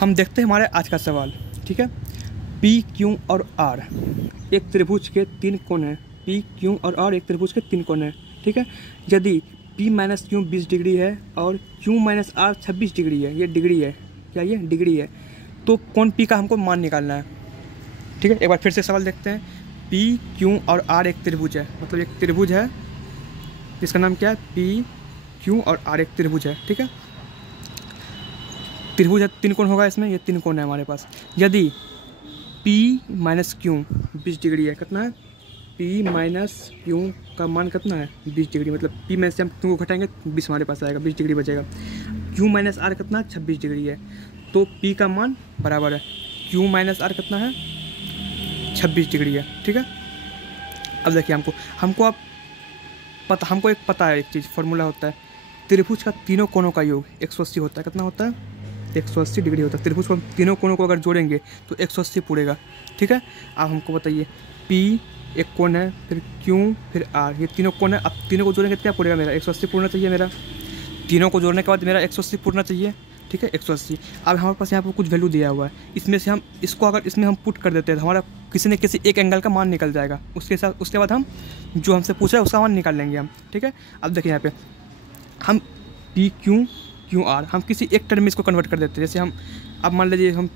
हम देखते हैं हमारे आज का सवाल। ठीक है, पी क्यू और आर एक त्रिभुज के 3 कोण हैं। पी क्यू और आर एक त्रिभुज के 3 कोण हैं। ठीक है, यदि पी माइनस क्यू 20 डिग्री है और क्यू माइनस आर 26 डिग्री है, ये डिग्री है, क्या ये डिग्री है, तो कोण पी का हमको मान निकालना है। ठीक है, एक बार फिर से सवाल देखते हैं। पी क्यू और आर एक त्रिभुज है, मतलब एक त्रिभुज है जिसका नाम क्या है, पी क्यू और आर एक त्रिभुज है। ठीक है, त्रिभुज है, 3 कोण होगा इसमें, ये 3 कोण है हमारे पास। यदि P माइनस क्यू 20 डिग्री है, कितना है, P माइनस क्यू का मान कितना है 20 डिग्री, मतलब P में से हम क्यू को घटाएंगे 20 हमारे पास आएगा, 20 डिग्री बचेगा। Q माइनस आर कितना है 26 डिग्री है, तो P का मान बराबर है Q माइनस आर कितना है 26 डिग्री है। ठीक है, अब देखिए हमको एक पता है, एक चीज़ फॉर्मूला होता है, त्रिभुज का तीनों कोणों का योग 180 होता है। कितना होता है, 180 डिग्री होता है। त्रिभुज को तीनों कोणों को अगर जोड़ेंगे तो 180 पूरेगा। ठीक है, अब हमको बताइए, P एक कोण है, फिर Q, फिर R, ये तीनों कोण है। अब तीनों को जोड़ेंगे तो क्या पूरेगा, मेरा 180 पूरना चाहिए। मेरा तीनों को जोड़ने के बाद मेरा 180 पूरना चाहिए। ठीक है, 180। अब हमारे पास यहाँ पर कुछ वैल्यू दिया हुआ है, इसमें से हम इसको अगर इसमें हम पुट कर देते हैं तो हमारा किसी न किसी एक एंगल का मान निकल जाएगा। उसके बाद हम जो हमसे पूछा है उसका मान निकाल लेंगे हम। ठीक है, अब देखिए यहाँ पे हम पी क्यू आर, हम किसी एक टर्म में इसको कन्वर्ट कर देते हैं। जैसे हम अब मान लीजिए हम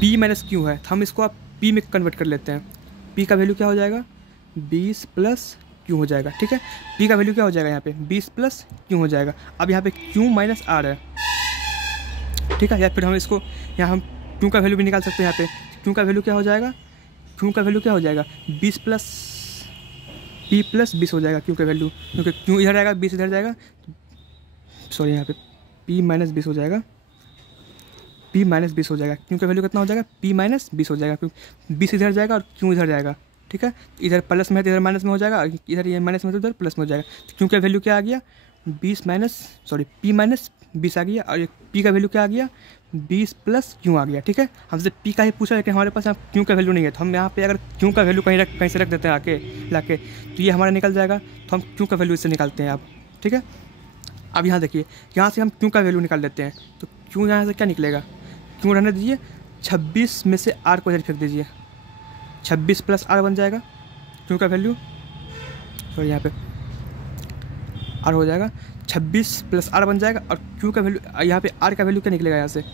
P माइनस क्यू है, तो हम इसको अब P में कन्वर्ट कर लेते हैं। P का वैल्यू क्या हो जाएगा, 20 प्लस क्यू हो जाएगा। ठीक है, P का वैल्यू क्या हो जाएगा यहाँ पे 20 प्लस क्यू हो जाएगा। अब यहाँ पे Q माइनस आर है। ठीक है, या फिर हम इसको यहाँ हम Q का वैल्यू भी निकाल सकते हैं। यहाँ पे Q का वैल्यू क्या हो जाएगा, Q का वैल्यू क्या हो जाएगा 20 प्लस P प्लस 20 हो जाएगा Q का वैल्यू, क्योंकि Q इधर जाएगा 20 इधर जाएगा, सॉरी यहाँ पे P माइनस 20 हो जाएगा, P माइनस 20 हो जाएगा। Q का वैल्यू कितना हो जाएगा, P माइनस 20 हो जाएगा, क्योंकि 20 इधर जाएगा और Q इधर जाएगा। ठीक है, इधर प्लस में है तो इधर माइनस में हो जाएगा, इधर ये माइनस में तो इधर प्लस में हो जाएगा। Q का वैल्यू क्या आ गया, 20 माइनस P माइनस 20 आ गया, और P का वैल्यू क्या आ गया 20 प्लस Q आ गया। ठीक है, हमसे P का ही पूछा, लेकिन हमारे पास यहाँ Q का वैल्यू नहीं है, तो हम यहाँ पे अगर Q का वैल्यू कहीं से रख देते हैं आके लाके, तो ये हमारा निकल जाएगा। तो हम Q का वैल्यू इससे निकालते हैं आप। ठीक है, अब यहाँ देखिए, यहाँ से हम Q का वैल्यू निकाल लेते हैं, तो Q यहाँ से क्या निकलेगा, Q रहने दीजिए, 26 में से R को इधर फेंक दीजिए, 26 प्लस R बन जाएगा Q का वैल्यू, सॉरी यहाँ पे R हो जाएगा, 26 प्लस R बन जाएगा, और Q का वैल्यू यहाँ पे R का वैल्यू क्या निकलेगा, यहाँ से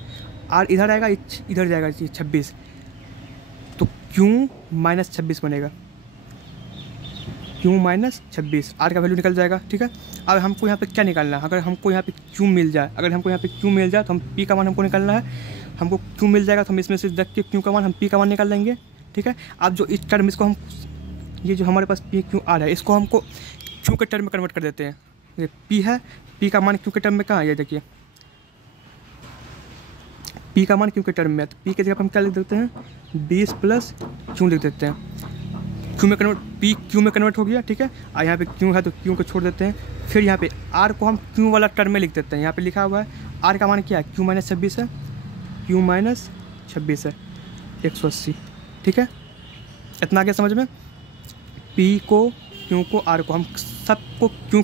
R इधर आएगा, इधर जाएगा 26, तो Q माइनस 26 बनेगा, Q माइनस 26, R का वैल्यू निकल जाएगा। ठीक है, अब हमको यहाँ पे क्या निकालना है, अगर हमको यहाँ पे Q मिल जाए, तो हम P का मान हमको निकालना है। हमको Q मिल जाएगा तो हम इसमें से देख के Q का मान हम P का मान निकाल लेंगे। ठीक है, अब जो इस टर्म इसको हम, ये जो हमारे पास P Q R है, इसको हमको Q के टर्म में कन्वर्ट कर देते हैं। ये P है, P का मान Q के टर्म में कहाँ है, ये देखिए P का मान Q के टर्म में है, तो P के जगह हम क्या लिख देते हैं 20 प्लस Q लिख देते हैं। Q में कन्वर्ट हो गया। ठीक है, और यहाँ पे Q है तो Q को छोड़ देते हैं। फिर यहाँ पे R को हम Q वाला टर्म में लिख देते हैं। यहाँ पे लिखा हुआ है R का मान क्या है, Q माइनस 26 है, Q माइनस 26 है 180। ठीक है, इतना आ गया समझ में। P को Q को R को हम सबको Q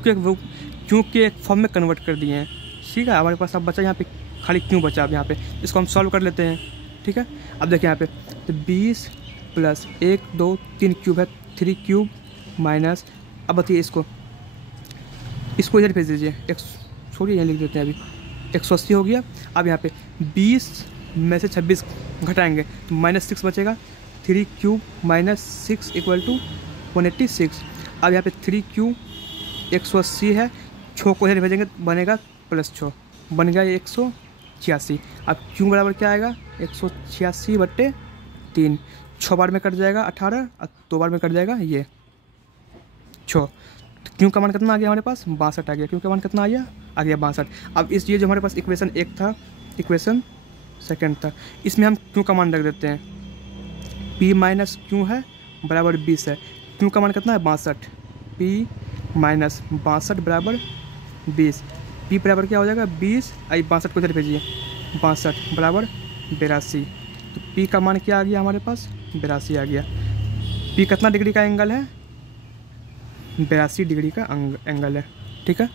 के एक फॉर्म में कन्वर्ट कर दिए हैं। ठीक है, हमारे पास अब बचा यहाँ पे खाली Q बचा। अब यहाँ पे इसको हम सॉल्व कर लेते हैं। ठीक है, अब देखिए यहाँ पे तो 20 प्लस 1 2 3 क्यूब है, 3 क्यूब माइनस, अब बताइए इसको इधर भेज दीजिए, छोड़िए यहाँ लिख देते हैं, अभी 180 हो गया। अब यहाँ पे 20 में से 26 घटाएंगे तो माइनस 6 बचेगा, 3 क्यूब माइनस 6 इक्वल टू 186। अब यहाँ पे 3 क्यूब 180 है, 6 को इधर भेजेंगे तो बनेगा प्लस 6, बन गया 186। अब क्यू बराबर क्या आएगा 186/3, 6 बार में कट जाएगा 18 और 2 बार में कट जाएगा ये 6। तो क्यू का मान कितना आ गया हमारे पास 62 आ गया। क्यू का मान कितना आ गया 62। अब ये जो हमारे पास इक्वेशन 1 था, इक्वेशन 2 था, इसमें हम क्यू का मान रख देते हैं। P माइनस क्यू है बराबर 20 है, क्यू का मान कितना है 62, P माइनस 62 बराबर 20, P बराबर क्या हो जाएगा 20, 62 को इधर भेजिए, 62 बराबर 82। तो P का मान क्या आ गया हमारे पास 82 आ गया। P कितना डिग्री का एंगल है 82 डिग्री का एंगल है। ठीक है।